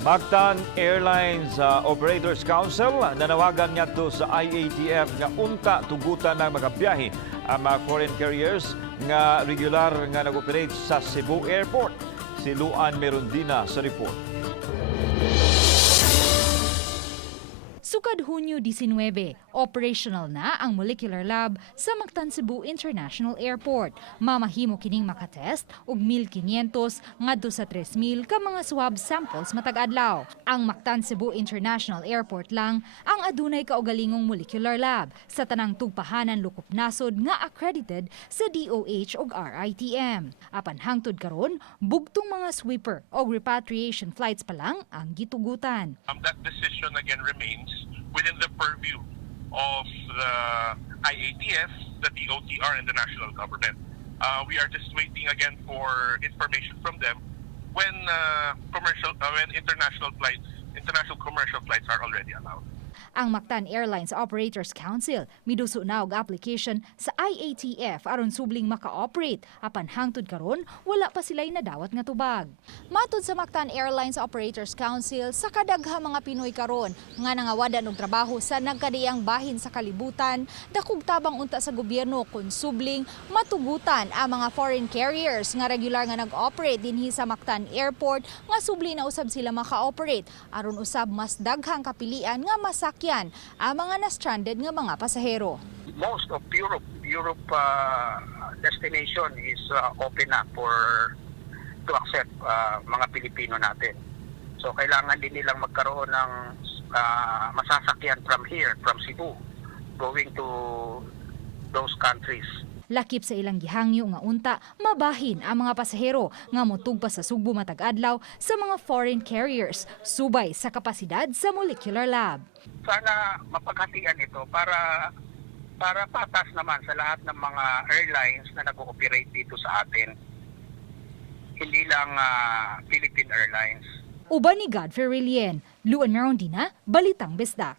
Mactan Airlines Operators Council nanawagan ngadto sa IATF nga unta tugotan ng makabiyahe ang mga foreign carriers nga regular nga nag-operate sa Cebu Airport. Si Luan Merundina sa report. Sukad Hunyo 19, operational na ang molecular lab sa Mactan Cebu International Airport. Mamahimo kining makatest og 1,500 ngadto sa 3,000 ka mga swab samples matag adlaw. Ang Mactan Cebu International Airport lang ang adunay kaugalingong molecular lab sa tanang tugpahanan lukop nasod nga accredited sa DOH ug RITM. Apan hangtod karon, bugtong mga sweeper o repatriation flights pa lang ang gitugutan. That decision again remains within the purview of the IATF, the DOTR, and the national government. We are just waiting again for information from them when international commercial flights are already allowed. Ang Mactan Airlines Operators Council miduso na og application sa IATF aron subling maka-operate apan hangtod karon wala pa sila'y nadawat nga tubag. Matud sa Mactan Airlines Operators Council sa kadaghang mga Pinoy karon nga nangawadan og trabaho sa nagkadiyang bahin sa kalibutan, dakog tabang unta sa gobyerno kun subling matugutan ang mga foreign carriers nga regular nga nag-operate dinhi sa Mactan Airport nga subli na usab sila maka-operate aron usab mas daghang kapilian nga masakyan ang mga na-stranded nga mga pasahero. Most of Europe destination is open na to accept mga Pilipino natin. So kailangan din nilang magkaroon ng masasakyan from here, from Cebu, going to those countries. Lakip sa ilang gihangyo nga unta, mabahin ang mga pasahero nga motugpa sa Subo matag adlaw sa mga foreign carriers, subay sa kapasidad sa molecular lab. Sana mapaghatian ito para patas naman sa lahat ng mga airlines na nag-ooperate dito sa atin. Hindi lang Philippine Airlines. Uban ni Godfrey Rilien, Luan Merundina, Balitang Bisdak.